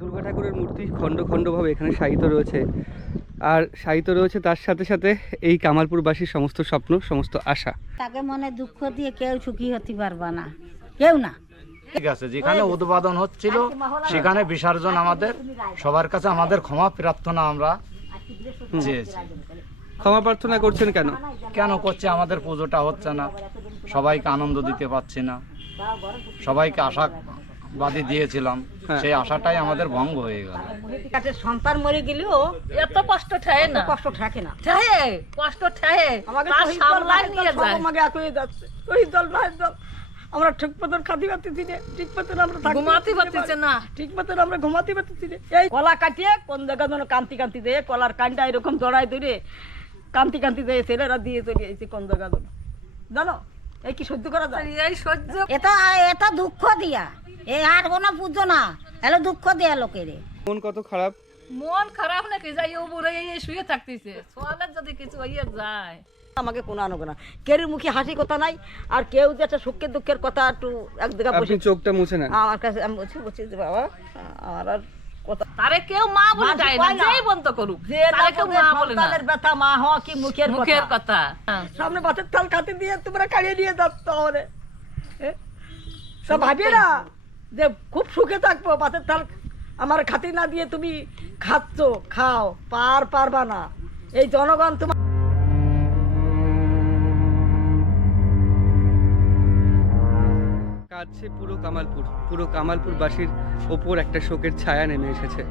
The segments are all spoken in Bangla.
দুর্গা ঠাকুরের মূর্তি খণ্ড খণ্ডভাবে এখানে শায়িত রয়েছে। আর শায়িত রয়েছে তার সাথে সাথে এই কামালপুরবাসীর সমস্ত স্বপ্ন সমস্ত আশা। তাকে মনে দুঃখ দিয়ে কেউ সুখী হতে পারবা না। কেউ না। ঠিক আছে যেখানে উদ্বোধন হচ্ছিল সেখানে বিসর্জন আমাদের। সবার কাছে আমাদের ক্ষমা প্রার্থনা আমরা চেয়েছি। ক্ষমা প্রার্থনা করছেন কেন? কেন করছে? আমাদের পুজোটা হচ্ছে না। সবাইকে আনন্দ দিতে পারছি না। সবাইকে আশাবাদী দিয়েছিলাম। হ্যাঁ। সেই আশাটাই আমাদের ভঙ্গ হয়ে গেল। কাছে সন্তান মরে গেলেও এত কষ্ট ঠায় না। কষ্ট থাকে না। ঠায়ে কষ্ট ঠায়ে। আমাকে আমাকে আকুয়ে যাচ্ছে। শহীদ দল ভাইয়ের দল। আমরা ঠিক মতন খাতি পারতেছি না ঠিক মতন আমরা থাকতে ঘুমাতে পারতেছি না। ঠিক মতন আমরা ঘুমাতে পারতেছি না। এই কলা কাটিয়ে কোন জায়গা যেন কান্তি কান্তি দিয়ে কলার কানটা এরকম জড়াই ধরে কান্তি কান্তি দিয়ে ছেলেরা দিয়ে চলে এসেছে কোন জায়গা যেন। জানো? এই কি সহ্য করা যায়? এই সহ্য এটা এটা দুঃখ দিয়া। এই আর কোনো পুজো না। এলো দুঃখ দিয়া লোকেরে। মন কত খারাপ? মন খারাপ নাকি যাই ও বুড়ে এই শুয়ে থাকতেছে। সোয়ালের যদি কিছু হইয়া যায়। আমাকে কোনো আনবে না। কেউ মুখে হাসি কথা নাই আর কেউ যে একটা সুখের দুঃখের কথা একটু এক বসে চোখটা মুছে নেন। আমার কাছে আমি বলছি বলছি যে বাবা আমার আর কথা তারে কেউ মা বলে যায় না যেই বন্ধ করুক যে তারে কেউ মা বলে না। সন্তানের ব্যথা মা হওয়া কি মুখের মুখের কথা। হ্যাঁ। সামনে বাতের থাল খাতে দিয়ে তোমরা কাড়িয়ে নিয়ে যাচ্ছ আমাদের এ? সব ভাবি না? যে খুব সুখে থাকব পাশের থাল আমার খাতি না দিয়ে তুমি খাচ্ছ, খাও, পার পারবা না। এই জনগণ তোমার কাছে পুরো কামালপুর, পুরো কামালপুরবাসীর ওপর একটা শোকের ছায়া নেমে এসেছে।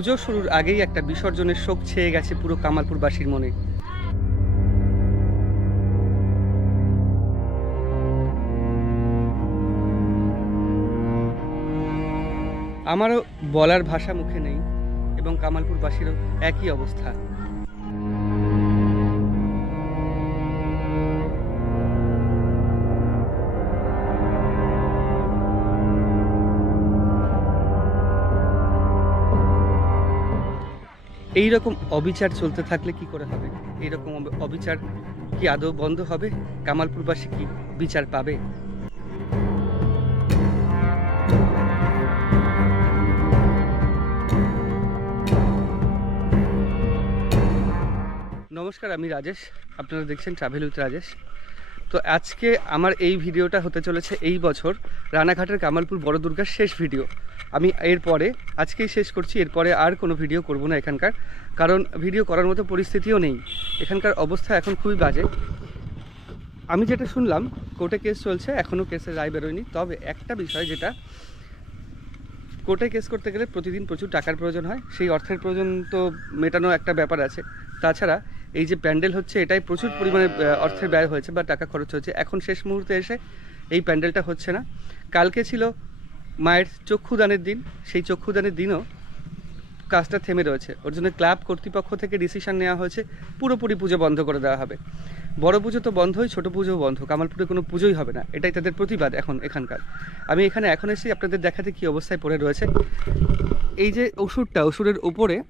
পুজো শুরুর আগেই একটা বিসর্জনের শোক ছেয়ে গেছে পুরো কামালপুরবাসীর মনে। আমারও বলার ভাষা মুখে নেই এবং কামালপুরবাসীরও একই অবস্থা। এই রকম অবিচার চলতে থাকলে কি করে হবে? এইরকম অব- অবিচার কি আদৌ বন্ধ হবে? কামালপুরবাসী কি বিচার পাবে? নমস্কার, আমি রাজেশ। আপনারা দেখছেন ট্রাভেল উইথ রাজেশ তো আজকে আমার এই ভিডিওটা হতে চলেছে এই বছর রানাঘাটের কামালপুর বড় দুর্গার শেষ ভিডিও। আমি এরপরে আজকেই শেষ করছি এরপরে আর কোনো ভিডিও করব না এখানকার। কারণ ভিডিও করার মতো পরিস্থিতিও নেই। এখানকার অবস্থা এখন খুবই বাজে। আমি যেটা শুনলাম, কোর্টে কেস চলছে এখনও কেসের রায় বেরোয়নি। তবে একটা বিষয় যেটা, কোর্টে কেস করতে গেলে প্রতিদিন প্রচুর টাকার প্রয়োজন হয়। সেই অর্থের প্রয়োজন তো মেটানো একটা ব্যাপার আছে। তাছাড়া এই যে প্যান্ডেল হচ্ছে, এটাই প্রচুর পরিমাণে অর্থের ব্যয় হয়েছে বা টাকা খরচ হয়েছে। এখন শেষ মুহূর্তে এসে এই প্যান্ডেলটা হচ্ছে না। কালকে ছিল মায়ের চক্ষুদানের দিন। সেই চক্ষুদানের দিনও কাজটা থেমে রয়েছে। ওর জন্য ক্লাব কর্তৃপক্ষ থেকে ডিসিশন নেওয়া হয়েছে, পুরোপুরি পুজো বন্ধ করে দেওয়া হবে। বড় পুজো তো বন্ধই, ছোট পুজোও বন্ধ। কামালপুরে কোনো পুজোই হবে না। এটাই তাদের প্রতিবাদ এখন, এখানকার। আমি এখানে এখন এসে আপনাদের দেখাতে কি অবস্থায় পড়ে রয়েছে। এই যে ওষুধটা, ওষুধের উপরে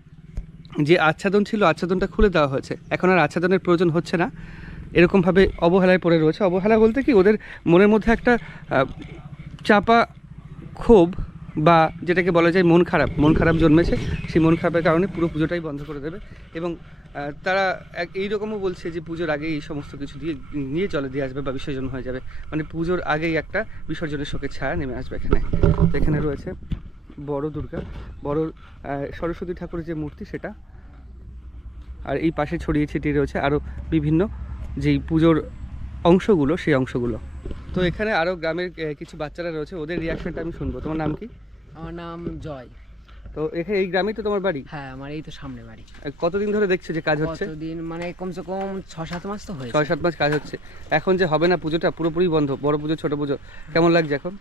যে আচ্ছাদন ছিল, আচ্ছাদনটা খুলে দেওয়া হয়েছে। এখন আর আচ্ছাদনের প্রয়োজন হচ্ছে না। এরকমভাবে অবহেলায় পড়ে রয়েছে। অবহেলা বলতে কি, ওদের মনের মধ্যে একটা চাপা ক্ষোভ বা যেটাকে বলা যায় মন খারাপ মন খারাপ জন্মেছে। সেই মন খারাপের কারণে পুরো পুজোটাই বন্ধ করে দেবে। এবং তারা এইরকমও বলছে যে পুজোর আগেই এই সমস্ত কিছু দিয়ে, নিয়ে চলে, দিয়ে আসবে বা বিসর্জন হয়ে যাবে। মানে পুজোর আগেই একটা বিসর্জনের শোকের ছায়া নেমে আসবে এখানে। এখানে রয়েছে বড় দুর্গা, বড় সরস্বতী ঠাকুরের যে মূর্তি সেটা। আর এই পাশে ছড়িয়ে ছিটিয়ে রয়েছে আরও বিভিন্ন যেই পুজোর অংশগুলো, সেই অংশগুলো। তো এখানে আরও গ্রামের কিছু বাচ্চারা রয়েছে, ওদের রিয়াকশনটা আমি শুনব। তোমার নাম কি? আমার নাম জয়। তো এখানে এই গ্রামেই তো তোমার বাড়ি? হ্যাঁ আমার এই তো সামনে বাড়ি। কতদিন ধরে দেখছ যে কাজ হচ্ছে? কতদিন? মানে কমসে কম ছ সাত মাস তো হয়েছে। ছয় সাত মাস কাজ হচ্ছে। এখন যে হবে না পুজোটা পুরোপুরি বন্ধ বড় পুজো ছোট পুজো কেমন লাগছে এখন?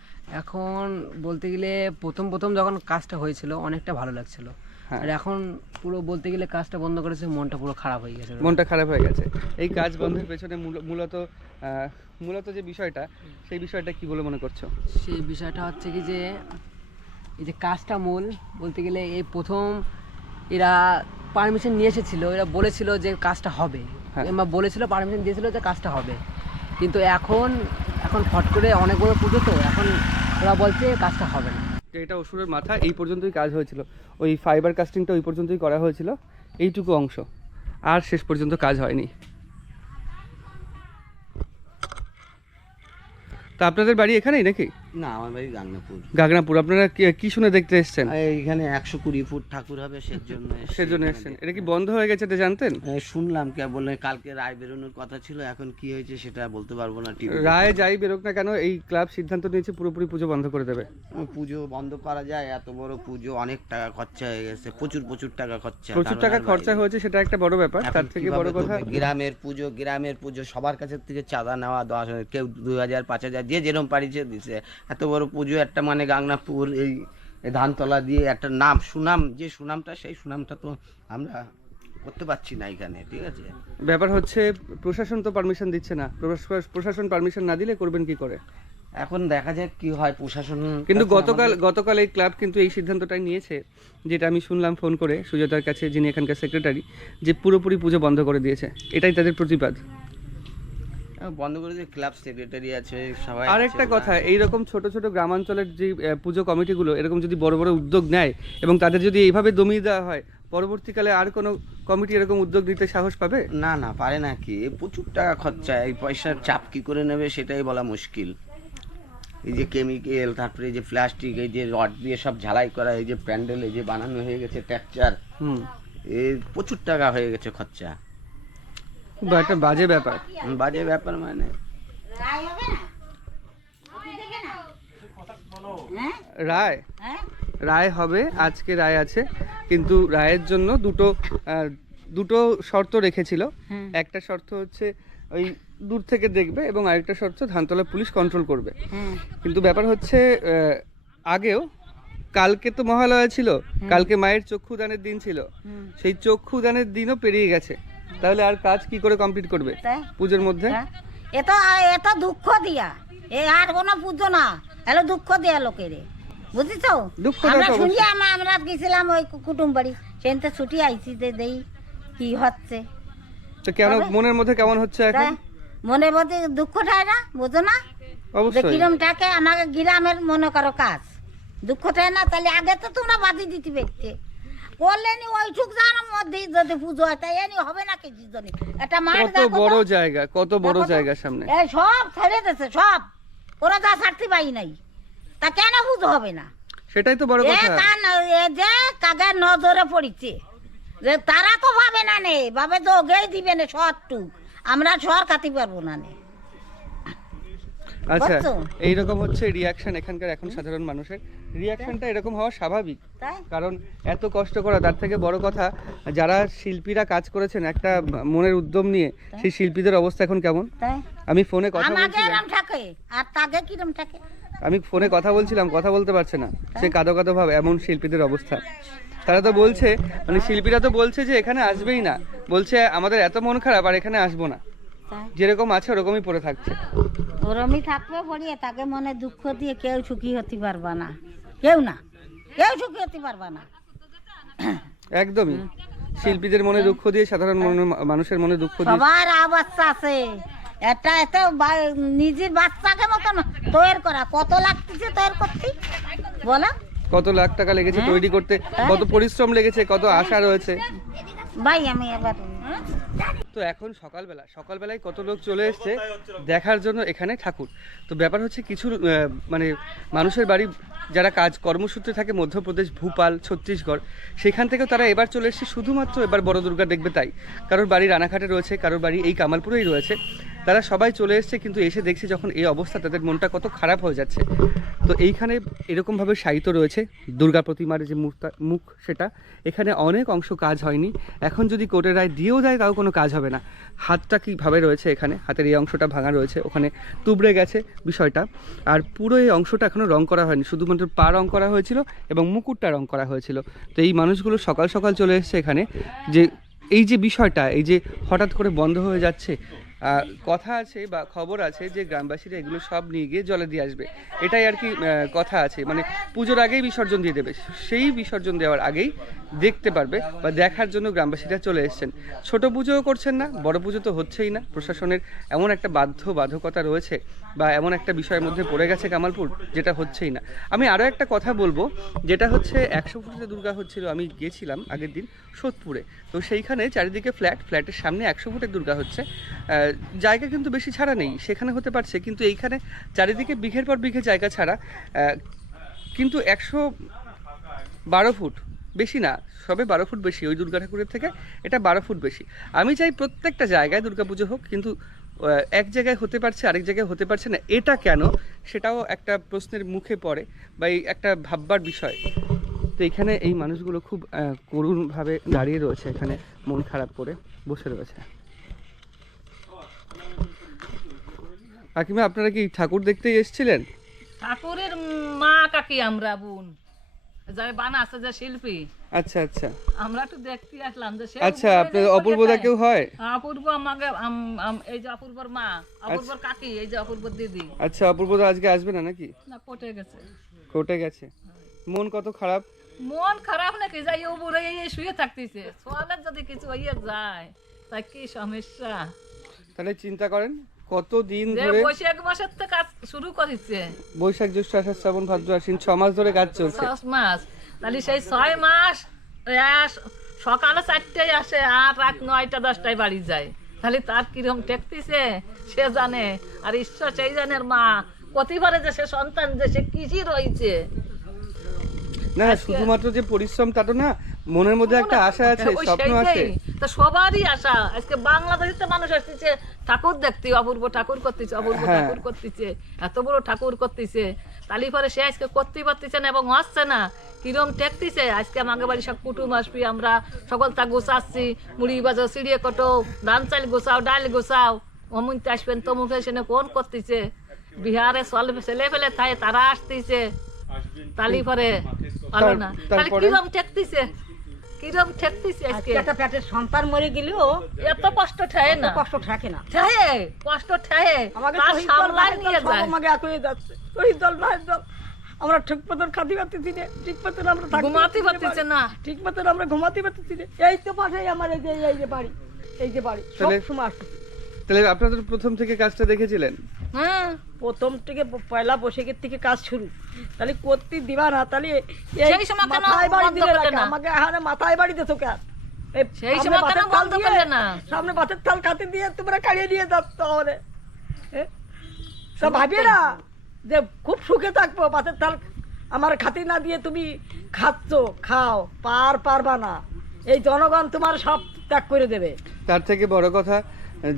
এখন বলতে গেলে প্রথম প্রথম যখন কাজটা হয়েছিল অনেকটা ভালো লাগছিল। হ্যাঁ। আর এখন পুরো বলতে গেলে কাজটা বন্ধ করেছে মনটা পুরো খারাপ হয়ে গেছে। মনটা খারাপ হয়ে গেছে। এই কাজ বন্ধের পেছনে মূলত মূলত যে বিষয়টা সেই বিষয়টা কি বলে মনে করছ? সেই বিষয়টা হচ্ছে কি যে এই যে কাজটা মূল বলতে গেলে এই প্রথম এরা পারমিশন নিয়ে এসেছিল এরা বলেছিল যে কাজটা হবে। হ্যাঁ। কিংবা বলেছিল পারমিশন দিয়েছিল যে কাজটা হবে। কিন্তু এখন এখন ফট করে অনেক বড় পুজো তো এখন ওরা বলছে কাজটা হবে না। এটা অসুরের মাথা এই পর্যন্তই কাজ হয়েছিল। ওই ফাইবার কাস্টিংটা ওই পর্যন্তই করা হয়েছিল এইটুকু অংশ। আর শেষ পর্যন্ত কাজ হয়নি। তা আপনাদের বাড়ি এখানেই নাকি? না আমার বাড়ি গাংনাপুর গাগনাপুর আপনারা কি- কি শুনে দেখতে এসছেন? এইখানে একশো কুড়ি ফুট ঠাকুর হবে সেজন্য এসেছি সেজন্য এখানে এসছেন। এটা কি বন্ধ হয়ে গেছে এটা জানতেন? শুনলাম কে বলে কালকে রায় বেরোনোর কথা ছিল এখন কি হয়েছে সেটা বলতে পারব না টিভি রায় যাই বেরোক না কেন এই ক্লাব সিদ্ধান্ত নিয়েছে পুরোপুরি পুজো বন্ধ করে দেবে। পুজো বন্ধ করা যায় এত বড় পুজো অনেক টাকা খরচা হয়ে গেছে প্রচুর প্রচুর টাকা খরচা। প্রচুর টাকা আর খরচা বাইরে। হয়েছে সেটা একটা বড় ব্যাপার এখন তার থেকে কীভাবে বড় কথা করবে? গ্রামের পুজো গ্রামের পুজো সবার কাছে থেকে চাঁদা নেওয়া দশ হাজার, কেউ দুই হাজার পাঁচ হাজার যে যেরকম পারিছে দিছে। এত বড় পুজো একটা মানে গাংনাপুর এই ধানতলা দিয়ে একটা নাম সুনাম যে সুনামটা সেই সুনামটা তো আমরা করতে পারছি না এখানে ঠিক আছে? ব্যাপার হচ্ছে প্রশাসন তো পারমিশন দিচ্ছে না। প্রশাসন পারমিশন না দিলে করবেন কি করে? এখন দেখা যাক কি হয় প্রশাসন কিন্তু গতকাল গতকাল এই ক্লাব কিন্তু এই সিদ্ধান্তটাই নিয়েছে যেটা আমি শুনলাম ফোন করে সুজাতার কাছে যিনি এখানকার সেক্রেটারি যে পুরোপুরি পুজো বন্ধ করে দিয়েছে। এটাই তাদের প্রতিবাদ। বন্ধ করে দিয়ে ক্লাব সেক্রেটারি আছে সবাই আর আছে, একটা ওরা- কথা এইরকম ছোট ছোট গ্রামাঞ্চলের যে পুজো কমিটিগুলো এরকম যদি বড় বড় উদ্যোগ নেয় এবং তাদের যদি এইভাবে দমিয়ে দেওয়া হয় পরবর্তীকালে আর কোনো কমিটি এরকম উদ্যোগ নিতে সাহস পাবে? না না পারে না কি? প্রচুর টাকা খরচা এই পয়সার চাপ কি করে নেবে সেটাই বলা মুশকিল। এই যে কেমিক্যাল তারপরে এই যে প্লাস্টিক এই যে রড দিয়ে সব ঝালাই করা এই যে প্যান্ডেল এই যে বানানো হয়ে গেছে টেক্সচার হুম। এ প্রচুর টাকা হয়ে গেছে খরচা। একটা বাজে ব্যাপার। বাজে ব্যাপার মানে? রায় না? হ্যাঁ? রায়? হ্যাঁ? হবে আজকে রায় আছে। কিন্তু রায়ের জন্য দুটো দুটো শর্ত রেখেছিল। একটা শর্ত হচ্ছে ওই দূর থেকে দেখবে এবং আরেকটা শর্ত ধানতলা পুলিশ কন্ট্রোল করবে। কিন্তু ব্যাপার হচ্ছে আগেও কালকে তো মহালয়া ছিল। কালকে মায়ের চক্ষুদানের দিন ছিল। সেই চক্ষুদানের দিনও পেরিয়ে গেছে। তাহলে আর কাজ কি করে কমপ্লিট করবে? পুজোর মধ্যে? হ্যাঁ? এ তো দুঃখ দিয়া। এ আর কোনো পুজো না। এলো দুঃখ দিয়া লোকেরে। বুঝিস দুঃখ আমরা শুনি আমরা আমরা গেছিলাম ওই কুটুম বাড়ি। থেকে ছুটি আইছি যে দেই কি হচ্ছে। তো কেন মনের মধ্যে কেমন হচ্ছে এখন? মনের মধ্যে দুঃখ ঠায় না? বুঝো না? অবশ্যই। কিরমটাকে আমাকে গ্রামের মনে করো কাজ। দুঃখ ঠায় না? তাহলে আগে তো তোমরা বাদি দিতে পেরেছে করলে নি ওইটুক জানার মধ্যেই যদি পুজো হয় তাই এনি হবে না কিছু জন্য একটা মাঠ কত বড় জায়গা কত বড় জায়গা সামনে? এই সব ছেড়ে দিয়েছে সব। ওরা যা ছাড়তে পাই নাই। তা কেন পুজো হবে না? সেটাই তো বড় কথা। এ যে কাগের নজরে পড়িছে যে তারা তো ভাবে না নে ভাবে তো ওগেই দিবে না শর্টটুক আমরা শহর কাটি পারব না নে। আচ্ছা বুঝছ? এইরকম হচ্ছে রিয়াকশন এখানকার এখন সাধারণ মানুষের। রিয়াকশনটা এরকম হওয়া স্বাভাবিক। কারণ এত কষ্ট করা তার থেকে বড় কথা যারা শিল্পীরা কাজ করেছেন একটা মনের উদ্যম নিয়ে সেই শিল্পীদের অবস্থা এখন কেমন? আমি ফোনে কথা বলছিলাম। আর তাকে কিরম থাকে? আমি ফোনে কথা বলছিলাম কথা বলতে পারছে না। সে কাদো কাদো ভাব এমন শিল্পীদের অবস্থা। তারা তো বলছে মানে শিল্পীরা তো বলছে যে এখানে আসবেই না। বলছে আমাদের এত মন খারাপ আর এখানে আসব না। যেরকম আছে ওরকমই পড়ে থাকছে। ওরমই থাকবে পড়িয়ে তাকে মনে দুঃখ দিয়ে কেউ সুখী হতে পারবা না। কেউ না কেউ সুখী হতে পারবা না। একদমই। শিল্পীদের মনে দুঃখ দিয়ে সাধারণ মানুষের মনে দুঃখ দিয়ে। সবার আবাচ্চা আছে। এটা এত নিজের বাচ্চাকে মতন তৈরি করা। কত লাগতেছে তৈরি করতে বলো। কত লাখ টাকা লেগেছে তৈরি করতে? কত পরিশ্রম লেগেছে কত আশা রয়েছে? ভাই আমি এবার তো এখন সকালবেলা, সকালবেলায় কত লোক চলে এসছে দেখার জন্য এখানে ঠাকুর। তো ব্যাপার হচ্ছে কিছু মানে মানুষের বাড়ি যারা কাজ, কর্মসূত্রে থাকে মধ্যপ্রদেশ, ভূপাল, ছত্তিশগড়, সেখান থেকেও তারা এবার চলে এসেছে। শুধুমাত্র এবার বড় দুর্গা দেখবে তাই। কারোর বাড়ি রানাঘাটে রয়েছে, কারোর বাড়ি এই কামালপুরেই রয়েছে। তারা সবাই চলে এসছে, কিন্তু এসে দেখছে যখন এই অবস্থা, তাদের মনটা কত খারাপ হয়ে যাচ্ছে। তো এইখানে এরকমভাবে সাহিত্য রয়েছে দুর্গা প্রতিমার যে মুখ সেটা। এখানে অনেক অংশ কাজ হয়নি। এখন যদি কোর্টের রায় দিয়েও দেয়, তাও কোনো কাজ হবে না। হাতটা কীভাবে রয়েছে এখানে? হাতের এই অংশটা ভাঙা রয়েছে, ওখানে তুবড়ে গেছে বিষয়টা। আর পুরো এই অংশটা এখনও রং করা হয়নি, শুধুমাত্র পা রং করা হয়েছিল এবং মুকুটটা রং করা হয়েছিল। তো এই মানুষগুলো সকাল সকাল চলে এসছে এখানে যে, এই যে বিষয়টা, এই যে হঠাৎ করে বন্ধ হয়ে যাচ্ছে কথা আছে বা খবর আছে যে গ্রামবাসীরা এগুলো সব নিয়ে গিয়ে জলে দিয়ে আসবে। এটাই আর কি কথা আছে। মানে পুজোর আগেই বিসর্জন দিয়ে দেবে। সেই বিসর্জন দেওয়ার আগেই দেখতে পারবে বা দেখার জন্য গ্রামবাসীরা চলে এসেছেন। ছোট পুজোও করছেন না, বড় পুজো তো হচ্ছেই না। প্রশাসনের এমন একটা বাধ্য বাধকতা রয়েছে বা এমন একটা বিষয়ের মধ্যে পড়ে গেছে কামালপুর, যেটা হচ্ছেই না। আমি আরও একটা কথা বলব, যেটা হচ্ছে একশো ফুটের দুর্গা হচ্ছিল, আমি গিয়েছিলাম আগের দিন সোদপুরে। তো সেইখানে চারিদিকে ফ্ল্যাট, ফ্ল্যাটের সামনে একশো ফুটের দুর্গা হচ্ছে। জায়গা কিন্তু বেশি ছাড়া নেই, সেখানে হতে পারছে, কিন্তু এইখানে চারিদিকে বিঘের পর বিঘে জায়গা ছাড়া কিন্তু একশো বারো ফুট বেশি না, সবে বারো ফুট বেশি ওই দুর্গা ঠাকুরের থেকে, এটা বারো ফুট বেশি। আমি চাই প্রত্যেকটা জায়গায় দুর্গাপুজো হোক, কিন্তু এক জায়গায় হতে পারছে, আরেক জায়গায় হতে পারছে না, এটা কেন, সেটাও একটা প্রশ্নের মুখে পড়ে বা একটা ভাববার বিষয়। তো এখানে এই মানুষগুলো খুব করুণভাবে দাঁড়িয়ে রয়েছে এখানে মন খারাপ করে বসে রয়েছে। কাকিমা আপনারা কি ঠাকুর দেখতে এসেছিলেন? ঠাকুরের মা কাকি আমরা বোন। যাই বানা আছে যে শিল্পী। আচ্ছা আচ্ছা। আমরা একটু দেখতে আসলাম যে আচ্ছা আপনার যে অপূর্বদা কেউ হয়? অপূর্ব আমাকে আম- আম- এই যে অপূর্বর মা অপূর্বর কাকি এই যে অপূর্বর দিদি। আচ্ছা অপূর্বদা আজকে আসবে না নাকি? না পটে গেছে। কোর্টে গেছে। মন কত খারাপ? মন খারাপ নাকি? যাই উপরে এই শুয়ে থাকতেছে। সোয়ালের যদি কিছু হইয়া যায় তাই কি সমস্যা? তাহলে চিন্তা করেন কত দিন ধরে বৈশাখ মাসের তো কাজ শুরু করেছে। বৈশাখ জ্যৈষ্ঠ আষাঢ় শ্রাবণ ভাদ্র আশ্বিন ছ মাস ধরে কাজ চলছে। মাস। তাহলে সেই ছয় মাস সকালে চারটায় আসে আর রাত নয়টা দশটায় বাড়ি যায়। তাহলে তার কিরম টেকতেছে সে জানে। আর ঈশ্বর সেই জানের মা। প্রতিবারে যে সে সন্তান যে সে কৃষি রয়েছে না শুধুমাত্র যে পরিশ্রম তা তো না মনের মধ্যে একটা আশা আছে স্বপ্ন আছে। তা সবারই আশা। আজকে বাংলাদেশে তো মানুষ আসতেছে ঠাকুর দেখতে অপূর্ব ঠাকুর করতেছে অপূর্ব হ্যাঁ। ঠাকুর করতেছে এত বড় ঠাকুর করতেছে। তালি পরে সে আজকে করতেই পারতেছে না এবং আসছে না। কিরম টেকতেছে আজকে আমাকে বাড়ি সব কুটুম আসবি আমরা সকল তা গোছাচ্ছি। মুড়ি বাজাও সিঁড়িয়ে কটো ধান চাল গোছাও ডাল গোছাও। অমুনতে আসবেন তমুক এসে কোন করতেছে? বিহারে সল ছেলে ফেলে তাই তারা আসতেছে। তালি পরে ভালো না। তাহলে কিরম ঠেকতেছে? কিরম ঠেকতেছে আজকে? একটা পেটের সন্তান মরে গেলেও এত কষ্ট ঠায় না। কষ্ট থাকে না। ঠায়ে কষ্ট ঠায়ে। তার সামলাই নিয়ে যায়। আমাকে একই যাচ্ছে। শহীদ দল ভাইয়ের দল। আমরা ঠিক মতন খাতে পারতেছি না ঠিক মতন আমরা থাকতে ঘুমাতে পারতেছি না। ঠিক মতন আমরা ঘুমাতে পারতেছি না। এই তো পাশেই আমার এই যে এই যে বাড়ি এই যে বাড়ি সব সময় আসছে তাহলে আপনারা তো প্রথম থেকে কাজটা দেখেছিলেন? হ্যাঁ। প্রথম থেকে পয়লা বৈশাখের থেকে কাজ শুরু। তাহলে করতে দিবা না তাহলে সেই সময় মাথায় বাড়ি দিলে করলে রাখে, না? আমাকে এখানে মাথায় বাড়ি দিতে কেন? এই সেই সামনে সময় কেন বন্ধ করলে না? সামনে ভাতের থাল খাতে দিয়ে তোমরা কাড়িয়ে নিয়ে যাচ্ছ? তা ভাবি না যে খুব সুখে থাকব ভাতের থাল আমার খাতি না দিয়ে তুমি খাচ্ছ খাও পার পারবা না। এই জনগণ তোমার সব ত্যাগ করে দেবে। তার থেকে বড় কথা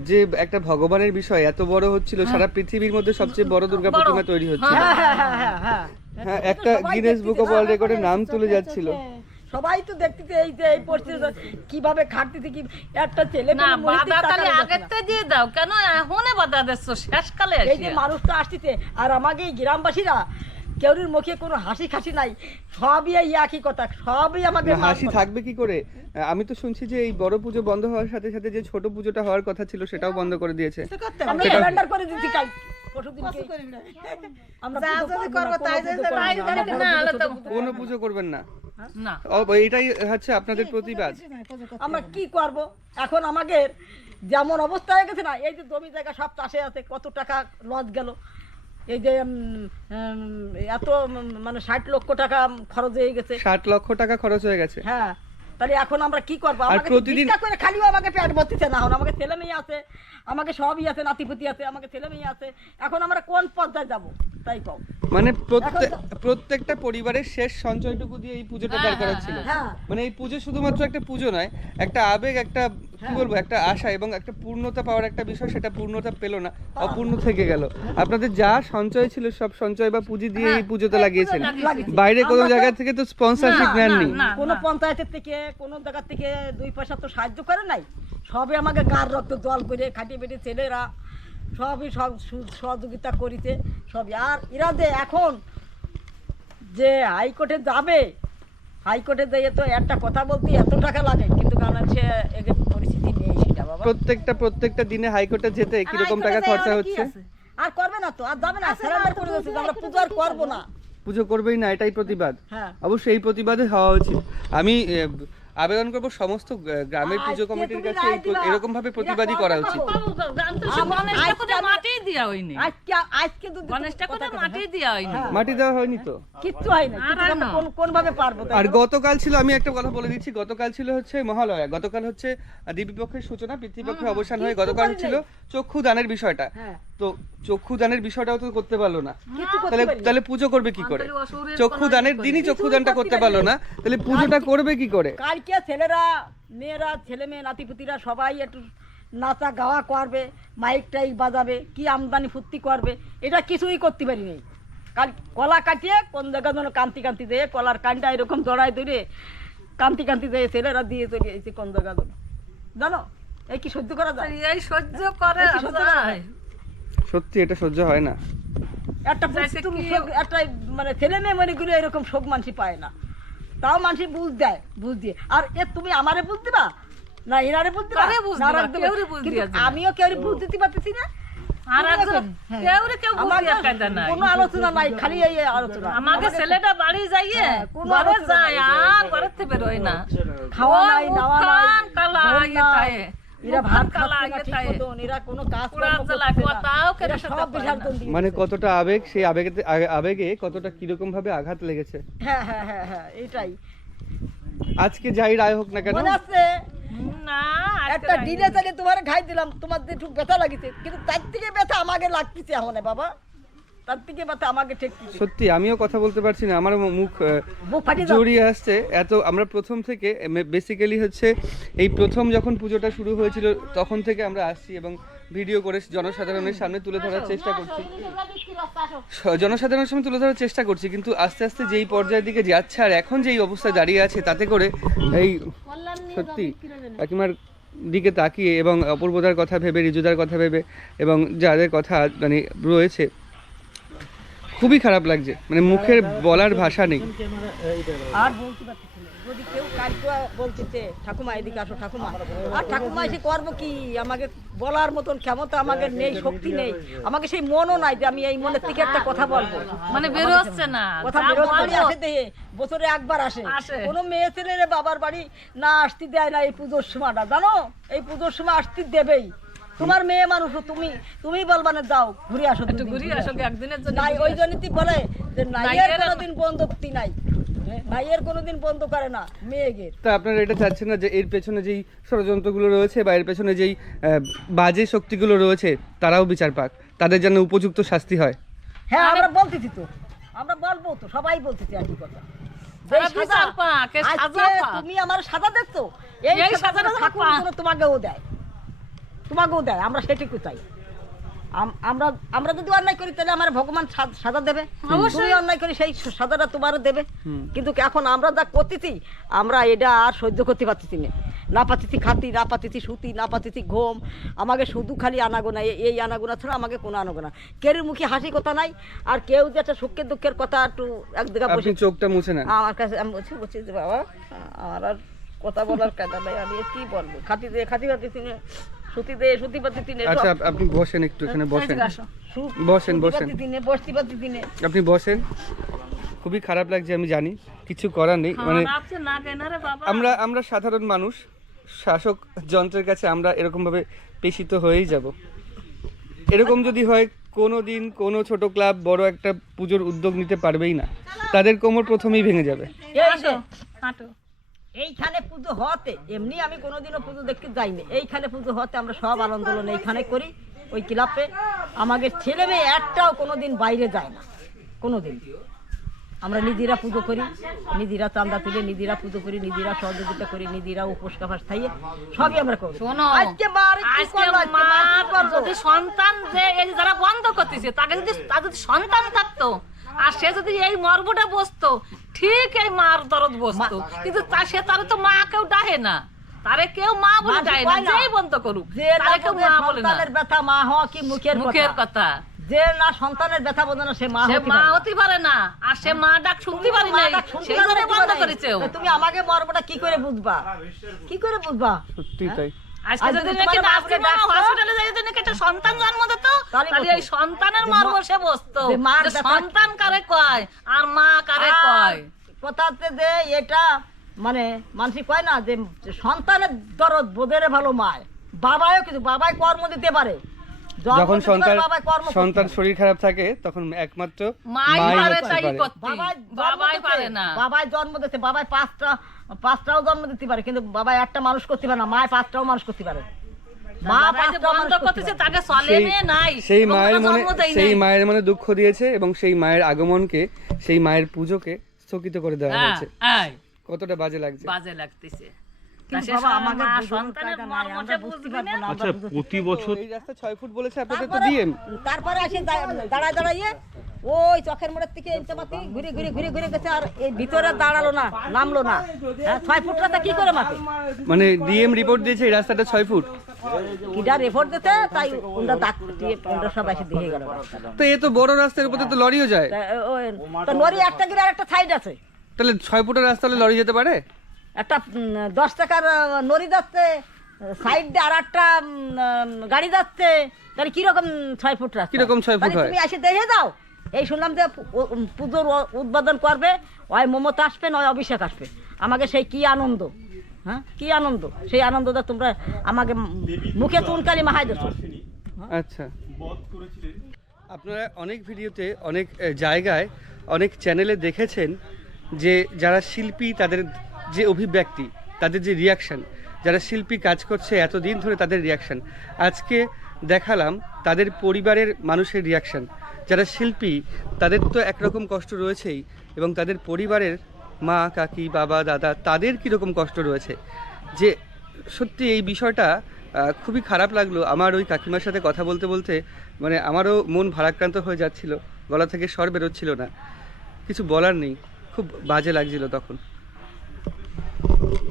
যে একটা ভগবানের বিষয় এত বড় হচ্ছিল সারা পৃথিবীর মধ্যে সবচেয়ে বড় দুর্গা প্রতিমা তৈরি হচ্ছিল। হ্যাঁ হ্যাঁ হ্যাঁ হ্যাঁ হ্যাঁ হ্যাঁ। একটা গিনেস বুক অফ ওয়ার্ল্ড রেকর্ডে নাম তুলে যাচ্ছিল। সবাই তো দেখতেছে এই যে এই পরিস্থিতি কীভাবে খাটতেছে কি একটা ছেলে না কোনো বাধা তাহলে দিয়ে দাও কেন এখনই বাধা দিচ্ছ? শেষকালে এই যে মানুষ তো আসতেছে আর আমাকে গ্রামবাসীরা কেউরির মুখে কোনো হাসি খাসি নাই। সবই এই একই কথা সবই আমাকে না, হাসি থাকবে কি করে? আমি তো শুনছি যে এই বড় পুজো বন্ধ হওয়ার সাথে সাথে যে ছোট পুজোটা হওয়ার কথা ছিল সেটাও বন্ধ করে দিয়েছে। আমি ক্যালেন্ডার করে দিচ্ছি কাল। কোনো পুজো করবেন না? না। এটাই হচ্ছে আপনাদের প্রতিবাদ। আমরা কি করব? এখন আমাকে যেমন অবস্থা হয়ে গেছে না এই যে জমি জায়গা সব চাষে আছে কত টাকা লস গেল। এই যে এত মানে ষাট লক্ষ টাকা খরচ হয়ে গেছে। ষাট লক্ষ টাকা খরচ হয়ে গেছে। হ্যাঁ তাহলে এখন আমরা কি করব? আমাকে প্রতিদিন- করে খালিও আমাকে পেট ভর্তিছে না। এখন আমাকে ছেলে মেয়ে আছে আমাকে সবই আছে নাতিপুতি আছে আমাকে ছেলে মেয়ে আছে। এখন আমরা কোন পর্যায়ে যাব? তাই কও। মানে প্রত্যেকটা পরিবারের শেষ সঞ্চয়টুকু দিয়ে এই পুজোটা দাঁড় করা ছিল। হ্যাঁ। মানে এই পুজো শুধুমাত্র একটা পুজো নয় একটা আবেগ একটা কি বলব একটা আশা এবং একটা পূর্ণতা পাওয়ার একটা বিষয় সেটা পূর্ণতা পেল না অপূর্ণ থেকে গেল। আপনাদের যা সঞ্চয় ছিল সব সঞ্চয় বা পুঁজি দিয়ে এই পুজোতে লাগিয়েছেন। বাইরে কোনো জায়গা থেকে তো স্পন্সরশিপ নেননি। কোনো পঞ্চায়েতের থেকে কোনো জায়গা থেকে দুই পয়সা তো সাহায্য করে নাই। সবে আমাকে গার রক্ত জল করে খাটিয়ে বেটে ছেলেরা সবই সব সু- সহযোগিতা করিতে সবই। আর এরা যে এখন যে হাইকোর্টে যাবে হাইকোর্টে যেয়ে তো একটা কথা বলতে এত টাকা লাগে। পরিস্থিতি নেই সেটা বাবা। প্রত্যেকটা প্রত্যেকটা দিনে হাইকোর্টে যেতে কীরকম টাকা খরচা হচ্ছে? আর করবে না তো আর যাবে না সারেন্ডার করে দিচ্ছি আমরা পুজো আর করব না। পুজো করবেই না এটাই প্রতিবাদ। হ্যাঁ। অবশ্যই এই প্রতিবাদে হওয়া উচিত। আমি আবেদন করব সমস্ত গ্রামের পুজো কমিটির কাছে। এরকম ভাবে প্রতিবাদী করা উচিত। কোথায়? আমি- মাটি দেওয়া হয়নি তো? কিচ্ছু হয় আর কোন কোন ভাবে পারব? আর গতকাল ছিল আমি একটা কথা বলে দিচ্ছি গতকাল ছিল হচ্ছে মহালয়া। গতকাল হচ্ছে দেবীপক্ষের সূচনা পিতৃপক্ষের অবসান হয়ে। গতকাল ছিল চক্ষু দানের বিষয়টা। হ্যাঁ। তো চক্ষু দানের বিষয়টাও তো করতে পারল না। তাহলে তাহলে পুজো করবে কি করে? চক্ষু দানের দিনই করেনি। চক্ষু দানটা করতে পারল না। তাহলে পুজোটা করবে কি করে? কালকে ছেলেরা মেয়েরা ছেলে মেয়ে নাতিপুতিরা সবাই একটু নাচা গাওয়া করবে মাইক টাইক বাজাবে কি আমদানি ফুর্তি করবে এটা কিছুই করতে পারি নাই। কাল কলা কাটিয়ে কোন জায়গা যেন কান্তি কান্তি দিয়ে কলার কানটা এরকম জড়াই ধরে কান্তি কান্তি দিয়ে ছেলেরা দিয়ে চলে এসেছে কোন জায়গা যেন। জানো? এই কি সহ্য করা যায়? এই সহ্য করে সহ্য সত্যি এটা সহ্য হয় না। একটা একটা মানে ছেলে মেয়ে মনে করি এরকম শোক মানুষই পায় না। তাও মানুষ বুঝ দেয় বুঝ দিয়ে। আর এ তুমি আমারে বুঝ দিবা? না এনারে বুঝ দিবা? না। আমিও কেউ বুঝ দিতে পারতেছি না। হ্যাঁ। কোনো আলোচনা নাই খালি এই এই আলোচনা আমাকে ছেলেটা বাড়ি যাইয়ে হ্যাঁ, ঘরে যায় আর ঘরের থেকে বেরোয় না। খাওয়া নাই দাওয়া নাই কালা মানে কতটা আবেগ সেই আবেগে আবেগে কতটা কীরকম ভাবে আঘাত লেগেছে? হ্যাঁ হ্যাঁ হ্যাঁ হ্যাঁ এটাই। আজকে যাই রায় হোক না কেন। আছে? না একটা ডিলে চালিয়ে তোমার খাই দিলাম তোমার যে একটু ব্যথা লাগিছে। কিন্তু তার থেকে ব্যথা আমাকে লাগতেছে এখন বাবা। তার থেকে ব্যথা আমাকে ঠেকতেছে সত্যি আমিও কথা বলতে পারছি না। আমার মুখ। জড়িয়ে আসছে। এত আমরা প্রথম থেকে বেসিক্যালি হচ্ছে এই প্রথম যখন পুজোটা শুরু হয়েছিল তখন থেকে আমরা আসছি এবং ভিডিও করে জনসাধারণের সামনে তুলে ধরার চেষ্টা করছি। জনসাধারণের সামনে তুলে ধরার চেষ্টা করছি কিন্তু আস্তে আস্তে যেই পর্যায়ের দিকে যাচ্ছে আর এখন যেই অবস্থায় দাঁড়িয়ে আছে তাতে করে এই সত্যি কাকিমার দিকে তাকিয়ে এবং অপূর্বদার কথা ভেবে রিজুদার কথা ভেবে এবং যাদের কথা মানে রয়েছে খুবই খারাপ লাগছে। মানে মুখের বলার ভাষা নেই। আর বলতে পারতেছি না। যদি কেউ কালকে বলতেছে ঠাকুমা এদিকে আসো ঠাকুমা। আর ঠাকুমা এসে করব কি? আমাকে বলার মতন ক্ষমতা আমাকে নেই শক্তি নেই। আমাকে সেই মনও নাই যে আমি এই মনের থেকে একটা কথা বলব। মানে বেরোচ্ছে না। কথা বেরোতে আসে বছরে একবার আসে। আসে। কোনো মেয়ে ছেলের বাবার বাড়ি না আসতে দেয় না এই পুজোর সময়টা। জানো? এই পুজোর সময় আসতে দেবেই। তোমার মেয়ে মানুষ তুমি তুমি বলবা না যাও ঘুরে আসো একটু ঘুরে আসো। একদিনের জন্য নাই ওই। জন্যই বলে যে নাইয়ের কোনোদিন বন্ধক্তি নাই। হ্যাঁ, নাইয়ের কোনোদিন বন্ধ করে না তা আপনারা এটা চাচ্ছেন না যে এর পেছনে যেই ষড়যন্ত্রগুলো রয়েছে বা এর পেছনে যেই বাজে শক্তিগুলো রয়েছে তারাও বিচার পাক। তাদের যেন উপযুক্ত শাস্তি হয়। হ্যাঁ আমরা বলতেছি তো। আমরা বলব তো সবাই বলতেছি একই কথা। তুমি আমার সাদা দেখছ এই সাজাটা তোমাকেও দেয়। তোমাকেও দেয় আমরা সেটুকু চাই। আমরা আমরা যদি অন্যায় করি তাহলে আমার ভগবান সাজা দেবে। অবশ্যই। অন্যায় করি সেই সাজাটা তোমারও দেবে। কিন্তু এখন আমরা যা করতেছি আমরা এটা আর সহ্য করতে পারতেছি না। না পাচ্ছি খাতি না পাচ্ছি সুতি না পাচ্ছি ঘুম। আমাকে শুধু খালি আনাগোনা এই- এই আনাগোনা ছাড়া আমাকে কোনো আনাগোনা। কেউ মুখে হাসি কথা নাই আর কেউ যে একটা সুখের দুঃখের কথা একটু এক আপনি বসে চোখটা মুছে নেন। আমার কাছে আমি বলছি বলছি যে বাবা আমার আর কথা বলার কায়দা নাই আমি কি বলব? খাতি দে খাতি সুতি পাতি আচ্ছা আপনি বসেন একটু এখানে বসেন। বসেন বসেন। দিনে বসতি পাতি দিনে। আপনি বসেন। খুবই খারাপ লাগছে আমি জানি। কিছু করার নেই মানে আমরা আমরা সাধারণ মানুষ শাসক যন্ত্রের কাছে আমরা এরকমভাবে পেষিত হয়েই যাব। এরকম যদি হয় কোনো দিন কোনো ছোট ক্লাব বড় একটা পুজোর উদ্যোগ নিতে পারবেই না। তাদের কোমর প্রথমেই ভেঙে যাবে। এইখানে পুজো হতে এমনি আমি কোনোদিনও পুজো দেখতে যাইনি। এইখানে পুজো হতে আমরা সব আন্দোলন এইখানে করি ওই ক্লাবে। আমাদের ছেলে মেয়ে একটাও কোনোদিন বাইরে যায় না কোনোদিন। আমরা নিজেরা পুজো করি নিজেরা চান্দা তুলে নিজেরা পুজো করি নিজেরা সহযোগিতা করি নিজেরা উপোস কাপাস খাইয়ে সবই আমরা করি। শোনো আজকে? যদি সন্তান যে যারা বন্ধ করতেছে তাকে যদি তার যদি সন্তান থাকতো আর সে যদি এই মর্মটা বসতো ঠিক এই মার দরদ বসতো। কিন্তু তা সে তারে তো মা কেউ ডাহে না। তারে কেউ মা বলে ডাহে না যেই বন্ধ করুক তারে কেউ মা বলে না। সন্তানের ব্যথা মা হওয়া কি মুখের মুখের কথা? যে না সন্তানের ব্যথা বোঝে না সে মা সে মা হতে পারে না আর সে মা ডাক শুনতে পারি সেই জন্য না, বন্ধ। করেছে তুমি আমাকে মর্মটা কি করে বুঝবা? কি করে বুঝবা? সত্যি তাই। আজকে আর যদি যদি নাকি তোমার বাপকে হসপিটালে যাই যদি নাকি একটা সন্তান জন্ম দিত তাহলে তাহলে এই সন্তানের যে মার বসতো। যে মার যে ব্যাপার- সন্তান কারে কয়? আর মা কারে কয়? কথাতে যে এটা মানে মানুষ কয় না যে যে সন্তানের দরদ বোধের ভালো মায়। বাবাও কিন্তু বাবাই কর্ম দিতে পারে। যখন সন্তান সন্তান শরীর খারাপ থাকে তখন একমাত্র মাই মাই পারে হতে তাই পারে। করতে। বাবাই বাবাই পারে না। বাবাই জন্ম দিতে বাবাই পাঁচটা পাঁচটাও জন্ম দিতে পারে কিন্তু বাবা একটা মানুষ করতে পারে না মায় পাঁচটাও মানুষ করতে পারে। মা বাবাই যে পাঁচটাও বন্ধ মানুষ করতে করতেছে পারে। তাকে চলে সেই মেয়ে নাই সেই এবং মায়ের মনে সেই মায়ের মনে দুঃখ দিয়েছে এবং সেই মায়ের আগমনকে সেই মায়ের পুজোকে স্থগিত করে দেওয়া হ্যাঁ, হয়েছে। হ্যাঁ, কতটা বাজে লাগছে। বাজে লাগতেছে। প্রতি বছর এই রাস্তা ছয় ফুট বলেছে আপনাদের তো তারপরে- ডিএম তারপরে আসে দাঁড়ায় দাঁড়াইয়ে ওই চোখের মোড়ের থেকে পাতি ঘুরে ঘুরে ঘুরে ঘুরে গেছে আর এই ভিতরে দাঁড়াল না নামলো না। হ্যাঁ, ছয় ফুট রাস্তা কি করে মাপে মানে ডিএম রিপোর্ট দিয়েছে এই রাস্তাটা ছয় ফুট। কিডা দিতে তাই ওটা ডাক দিয়ে ওটা সব এসে দিয়ে গেল তো এ তো বড় রাস্তার উপরে তো লরিও যায়। তা, নরি একটা গিয়ে সাইড আছে। তাহলে ছয় ফুটের রাস্তা হলে লরি যেতে পারে? একটা দশ টাকার নরি যাচ্ছে সাইড আর একটা গাড়ি যাচ্ছে তাহলে কীরকম ছয় ফুট রাস্তা? কীরকম ছয় ফুট তুমি এসে দেখে দাও এই শুনলাম যে পুজোর উদ্বোধন করবে ওই মমতা আসবে নয় অভিষেক আসবে। আমাকে সেই কি আনন্দ হ্যাঁ? কি আনন্দ? সেই আনন্দটা তোমরা আমাকে মুখে চুনকালি মাহাই দিচ্ছ আচ্ছা। আপনারা অনেক ভিডিওতে অনেক জায়গায় অনেক চ্যানেলে দেখেছেন যে যারা শিল্পী তাদের যে অভিব্যক্তি, তাদের যে রিয়াকশন যারা শিল্পী কাজ করছে এতদিন ধরে তাদের রিয়াকশন আজকে দেখালাম তাদের পরিবারের মানুষের রিয়াকশন যারা শিল্পী, তাদের তো একরকম কষ্ট রয়েছেই এবং তাদের পরিবারের মা, কাকি, বাবা, দাদা, তাদের কীরকম কষ্ট রয়েছে? যে সত্যি এই বিষয়টা খুবই খারাপ লাগল। আমার ওই কাকিমার সাথে কথা বলতে বলতে মানে আমারও মন ভারাক্রান্ত হয়ে যাচ্ছিল। গলা থেকে স্বর বেরোচ্ছিল না। কিছু বলার নেই। খুব বাজে লাগছিল তখন।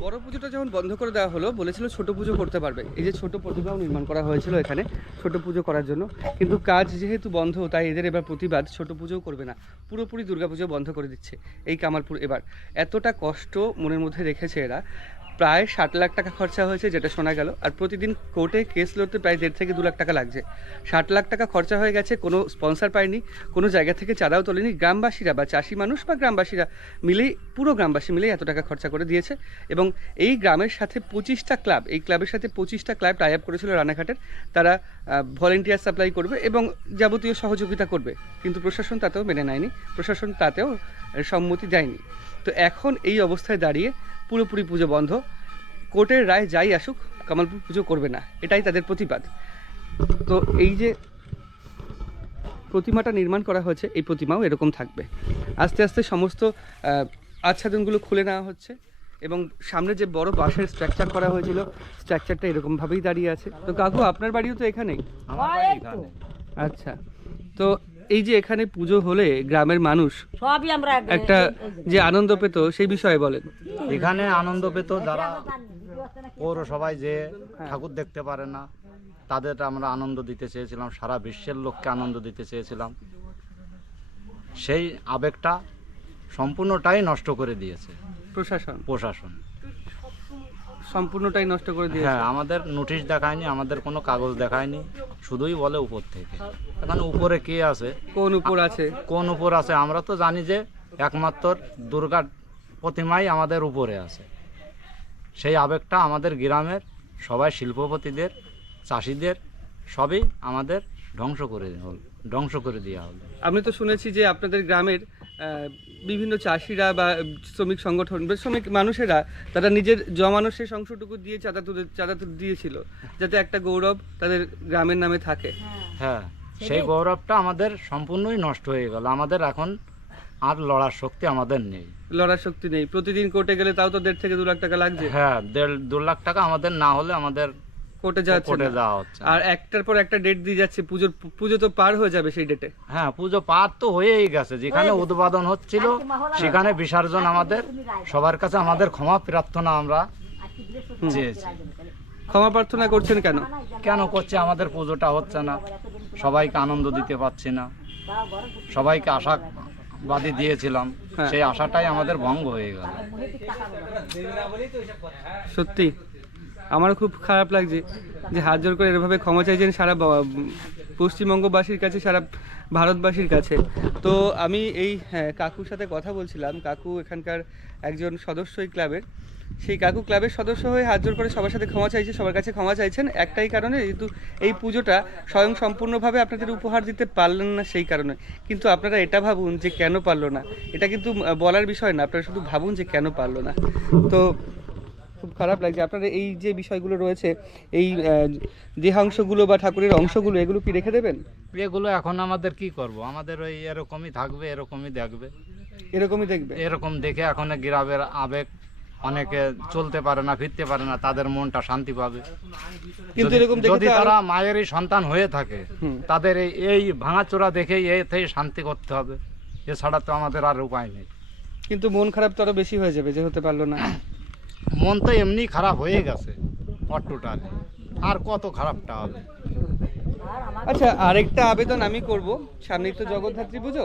বড় পুজোটা যখন বন্ধ করে দেওয়া হলো, বলেছিল ছোট পুজো করতে পারবে। এই যে ছোট প্রতিমাও নির্মাণ করা হয়েছিল এখানে, ছোট পুজো করার জন্য। কিন্তু কাজ যেহেতু বন্ধ, তাই এদের এবার প্রতিবাদ ছোট পুজোও করবে না। পুরোপুরি দুর্গাপুজো বন্ধ করে দিচ্ছে এই কামালপুর এবার। এতটা কষ্ট মনের মধ্যে রেখেছে এরা। প্রায় ষাট লাখ টাকা খরচা হয়েছে, যেটা শোনা গেল। আর প্রতিদিন কোর্টে কেস লড়তে প্রায় দেড় থেকে দু লাখ টাকা লাগছে। ষাট লাখ টাকা খরচা হয়ে গেছে, কোনো স্পন্সর পায়নি, কোনো জায়গা থেকে চাঁদাও তোলেনি। গ্রামবাসীরা বা চাষি মানুষ বা গ্রামবাসীরা মিলেই, পুরো গ্রামবাসী মিলেই এত টাকা খরচা করে দিয়েছে। এবং এই গ্রামের সাথে পঁচিশটা ক্লাব, এই ক্লাবের সাথে পঁচিশটা ক্লাব টাই আপ করেছিল রানাঘাটের। তারা ভলেন্টিয়ার সাপ্লাই করবে এবং যাবতীয় সহযোগিতা করবে। কিন্তু প্রশাসন তাতেও মেনে নেয়নি। প্রশাসন তাতেও সম্মতি দেয়নি। তো এখন এই অবস্থায় দাঁড়িয়ে পুরোপুরি পুজো বন্ধ। কোর্টের রায় যাই আসুক কামালপুর পুজো করবে না এটাই তাদের প্রতিবাদ। তো এই যে প্রতিমাটা নির্মাণ করা হয়েছে এই প্রতিমাও এরকম থাকবে। আস্তে আস্তে সমস্ত আচ্ছাদনগুলো খুলে নেওয়া হচ্ছে এবং সামনে যে বড় বাঁশের স্ট্রাকচার করা হয়েছিল স্ট্রাকচারটা এরকমভাবেই দাঁড়িয়ে আছে। তো কাকু আপনার বাড়িও তো এখানেই? আচ্ছা। তো এই যে এখানে পুজো হলে গ্রামের মানুষ সবই আমরা একটা যে আনন্দ পেত সেই বিষয়ে বলেন। এখানে আনন্দ পেত যারা পৌরসভায় যে ঠাকুর দেখতে পারে না তাদের আমরা আনন্দ দিতে চেয়েছিলাম সারা বিশ্বের লোককে আনন্দ দিতে চেয়েছিলাম। সেই আবেগটা সম্পূর্ণটাই নষ্ট করে দিয়েছে প্রশাসন। প্রশাসন। সম্পূর্ণটাই নষ্ট করে দিয়েছে। হ্যাঁ আমাদের নোটিশ দেখায়নি আমাদের কোনো কাগজ দেখায়নি শুধুই বলে উপর থেকে। এখন উপরে কে আছে? কোন উপর আছে? কোন উপর আছে? আমরা তো জানি যে একমাত্র দুর্গা প্রতিমাই আমাদের উপরে আছে। সেই আবেগটা আমাদের গ্রামের সবাই শিল্পপতিদের চাষিদের সবই আমাদের ধ্বংস করে হল ধ্বংস করে দেওয়া হলো আমি তো শুনেছি যে আপনাদের গ্রামের বিভিন্ন চাষিরা বা শ্রমিক সংগঠন বা শ্রমিক মানুষেরা তারা নিজের জমানো শেষ অংশটুকু দিয়ে চাঁদা তুলে চাঁদা তুলে দিয়েছিল যাতে একটা গৌরব তাদের গ্রামের নামে থাকে। হ্যাঁ সেই গৌরবটা আমাদের সম্পূর্ণই নষ্ট হয়ে গেল। আমাদের এখন আর লড়ার শক্তি আমাদের নেই। লড়ার শক্তি নেই। প্রতিদিন কোর্টে গেলে তাও তো দেড় থেকে দু লাখ টাকা লাগছে। হ্যাঁ দেড় দু লাখ টাকা আমাদের না হলে আমাদের কোর্টে যাচ্ছে কোর্টে যাওয়া হচ্ছে আর একটার পর একটা ডেট দিয়ে যাচ্ছে পুজোর পুজো তো পার হয়ে যাবে সেই ডেটে হ্যাঁ পুজো পার তো হয়েই গেছে যেখানে উদ্বোধন হচ্ছিল সেখানে বিসর্জন আমাদের সবার কাছে আমাদের ক্ষমা প্রার্থনা আমরা। চেয়েছি ক্ষমা প্রার্থনা করছেন কেন? কেন করছে? আমাদের পুজোটা হচ্ছে না। সবাইকে আনন্দ দিতে পারছি না। সবাইকে আশাবাদী দিয়েছিলাম। হ্যাঁ। সেই আশাটাই আমাদের ভঙ্গ হয়ে গেল। সত্যি? আমারও খুব খারাপ লাগছে যে হাত জোর করে এভাবে ক্ষমা চাইছেন সারা পশ্চিমবঙ্গবাসীর কাছে সারা ভারতবাসীর কাছে। তো আমি এই হ্যাঁ, কাকুর সাথে কথা বলছিলাম। কাকু এখানকার একজন সদস্য এই ক্লাবের। সেই কাকু ক্লাবের সদস্য হয়ে হাত জোর করে সবার সাথে ক্ষমা চাইছে সবার কাছে ক্ষমা চাইছেন। একটাই কারণে যেহেতু এই পুজোটা স্বয়ং সম্পূর্ণভাবে আপনাদের উপহার দিতে পারলেন না সেই কারণে। কিন্তু আপনারা এটা ভাবুন যে কেন পারল না? এটা কিন্তু বলার বিষয় না। আপনারা শুধু ভাবুন যে কেন পারল না। তো খুব খারাপ লাগছে। আপনারা এই যে বিষয়গুলো রয়েছে এই দেহাংশগুলো বা ঠাকুরের অংশগুলো এগুলো কি রেখে দেবেন? এগুলো এখন আমাদের কি করব? আমাদের ওই এরকমই থাকবে এরকমই দেখবে। এরকমই দেখবে? এরকম দেখে এখন গ্রামের আবেগ অনেকে চলতে পারে না ফিরতে পারে না তাদের মনটা শান্তি পাবে। কিন্তু এরকম দেখে যদি তারা মায়েরই সন্তান হয়ে থাকে। তাদের এই এই ভাঙাচোরা দেখেই এতেই শান্তি করতে হবে। এছাড়া তো আমাদের আর উপায় নেই। কিন্তু মন খারাপ তো আরও বেশি হয়ে যাবে যে হতে পারল না। মন তো এমনি খারাপ হয়ে গেছে টোটালি আর কত খারাপটা হবে? আচ্ছা আরেকটা আবেদন আমি করব। সামনেই তো জগদ্ধাত্রী পুজো।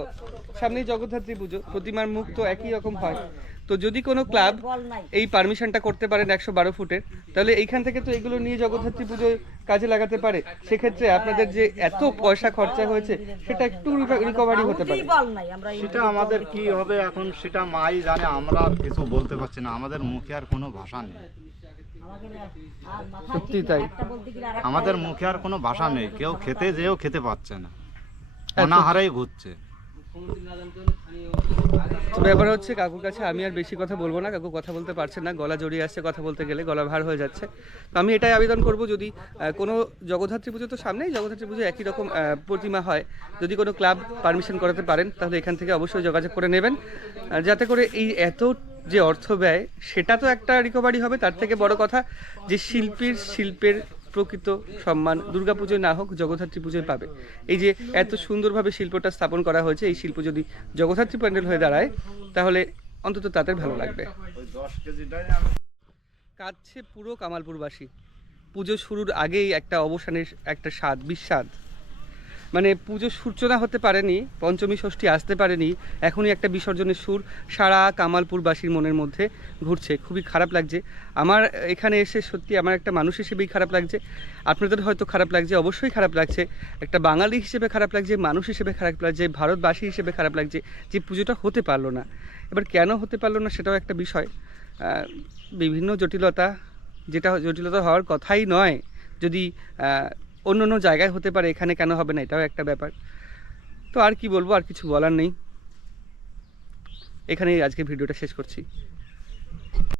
সামনেই জগদ্ধাত্রী পুজো। প্রতিমার মুখ তো একই রকম হয়। তো যদি কোনো ক্লাব এই পারমিশনটা করতে পারেন একশো বারো ফুটের তাহলে এইখান থেকে তো এগুলো নিয়ে জগদ্ধাত্রী পুজোয় কাজে লাগাতে পারে। সেক্ষেত্রে আপনাদের যে এত পয়সা খরচা হয়েছে সেটা একটু রিকভারি হতে পারে। সেটা আমাদের কি হবে এখন সেটা মাই জানে আমরা আর কিছু বলতে পারছি না আমাদের মুখে আর কোনো ভাষা নেই। সত্যি তাই। আমাদের মুখে আর কোনো ভাষা নেই কেউ খেতে যেও খেতে পাচ্ছে না অনাহারেই ঘুরছে। তো ব্যাপার হচ্ছে কাকুর কাছে আমি আর বেশি কথা বলব না। কাকু কথা বলতে পারছে না, গলা জড়িয়ে আসছে কথা বলতে গেলে, গলা ভার হয়ে যাচ্ছে। তো আমি এটাই আবেদন করব যদি কোনো জগদ্ধাত্রী পুজো তো সামনেই জগদ্ধাত্রী পুজো একই রকম প্রতিমা হয়। যদি কোনো ক্লাব পারমিশন করাতে পারেন, তাহলে এখান থেকে অবশ্যই যোগাযোগ করে নেবেন। যাতে করে এই এত যে অর্থ ব্যয়, সেটা তো একটা রিকভারি হবে। তার থেকে বড় কথা, যে শিল্পীর শিল্পের প্রকৃত সম্মান দুর্গা পুজোয় না হোক, জগদ্ধাত্রী পুজোয় পাবে। এই যে এত সুন্দরভাবে শিল্পটা স্থাপন করা হয়েছে, এই শিল্প যদি জগদ্ধাত্রী প্যান্ডেল হয়ে দাঁড়ায়, তাহলে অন্তত তাদের ভালো লাগবে। কাঁদছে পুরো কামালপুরবাসী। পুজো শুরুর আগেই একটা অবসানের একটা স্বাদ, বিস্বাদ। মানে পুজো সূচনা হতে পারেনি, পঞ্চমী ষষ্ঠী আসতে পারেনি, এখনই একটা বিসর্জনের সুর সারা কামালপুরবাসীর মনের মধ্যে ঘুরছে, খুবই খারাপ লাগছে। আমার এখানে এসে সত্যি আমার একটা মানুষ হিসেবেই খারাপ লাগছে, আপনাদের হয়তো খারাপ লাগছে, অবশ্যই খারাপ লাগছে। একটা বাঙালি হিসেবে খারাপ লাগছে, মানুষ হিসেবে খারাপ লাগছে, ভারতবাসী হিসেবে খারাপ লাগছে যে পুজোটা হতে পারল না। এবার কেন হতে পারল না সেটাও একটা বিষয়। বিভিন্ন জটিলতা, যেটা জটিলতা হওয়ার কথাই নয়, যদি অন্য অন্য জায়গায় হতে পারে, এখানে কেন হবে না, এটাও একটা ব্যাপার। তো আর কি বলব, আর কিছু বলার নেই। এখানেই আজকে ভিডিওটা শেষ করছি।